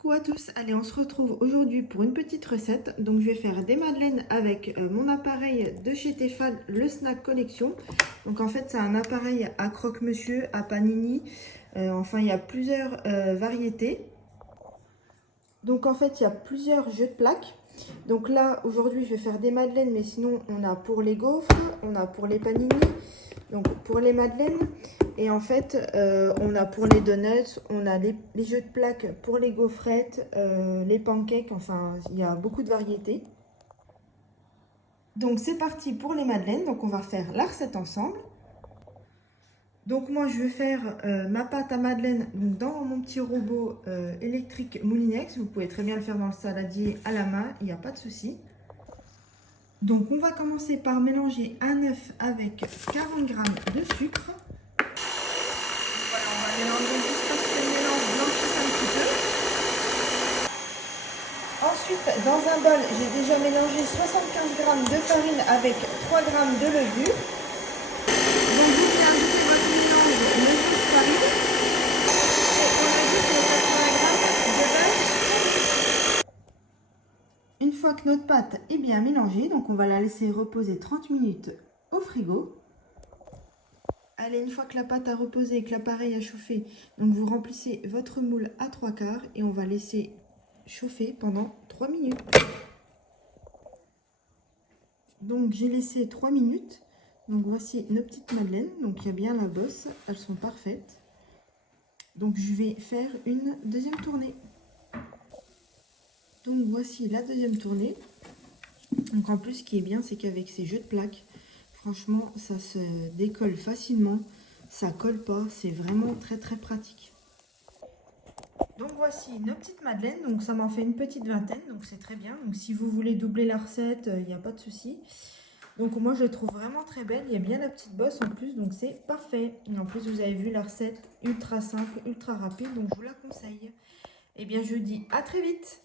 Coucou à tous, allez on se retrouve aujourd'hui pour une petite recette. Donc je vais faire des madeleines avec mon appareil de chez Tefal, le Snack Collection. Donc en fait c'est un appareil à croque-monsieur, à panini, enfin il y a plusieurs variétés. Donc en fait il y a plusieurs jeux de plaques. Donc là aujourd'hui je vais faire des madeleines, mais sinon on a pour les gaufres, on a pour les panini, donc pour les madeleines. Et en fait, on a pour les donuts, on a les jeux de plaques pour les gaufrettes, les pancakes, enfin, il y a beaucoup de variétés. Donc, c'est parti pour les madeleines. Donc, on va faire la recette ensemble. Donc, moi, je vais faire ma pâte à madeleine donc, dans mon petit robot électrique Moulinex. Vous pouvez très bien le faire dans le saladier à la main, il n'y a pas de souci. Donc, on va commencer par mélanger un œuf avec 40 g de sucre. Mélanger jusqu'à ce que le mélange blanchisse un petit peu. Ensuite, dans un bol, j'ai déjà mélangé 75 g de farine avec 3 g de levure. Donc vous pouvez ajouter votre mélange le jus de farine et on ajoute les 80 g de beurre. Une fois que notre pâte est bien mélangée, donc on va la laisser reposer 30 minutes au frigo. Allez, une fois que la pâte a reposé et que l'appareil a chauffé, donc vous remplissez votre moule à 3/4 et on va laisser chauffer pendant 3 minutes. Donc j'ai laissé 3 minutes. Donc voici nos petites madeleines. Donc il y a bien la bosse, elles sont parfaites. Donc je vais faire une deuxième tournée. Donc voici la deuxième tournée. Donc en plus ce qui est bien c'est qu'avec ces jeux de plaques, franchement ça se décolle facilement. Ça colle pas, c'est vraiment très pratique. Donc voici nos petites madeleines, donc ça m'en fait une petite vingtaine, donc c'est très bien. Donc si vous voulez doubler la recette, il n'y a pas de souci. Donc moi je la trouve vraiment très belle, il y a bien la petite bosse en plus, donc c'est parfait. Et en plus vous avez vu la recette ultra simple, ultra rapide, donc je vous la conseille. Et bien je vous dis à très vite.